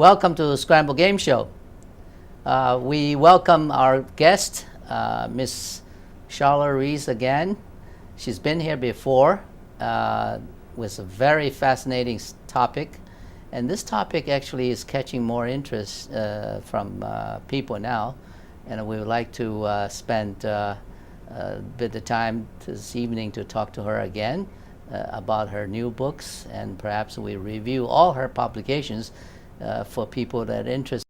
Welcome to the Scramble Game Show. We welcome our guest, Miss Charlotte Rees again. She's been here before with a very fascinating topic. And this topic actually is catching more interest from people now. And we would like to spend a bit of time this evening to talk to her again about her new books. And perhaps we review all her publications for people that are interested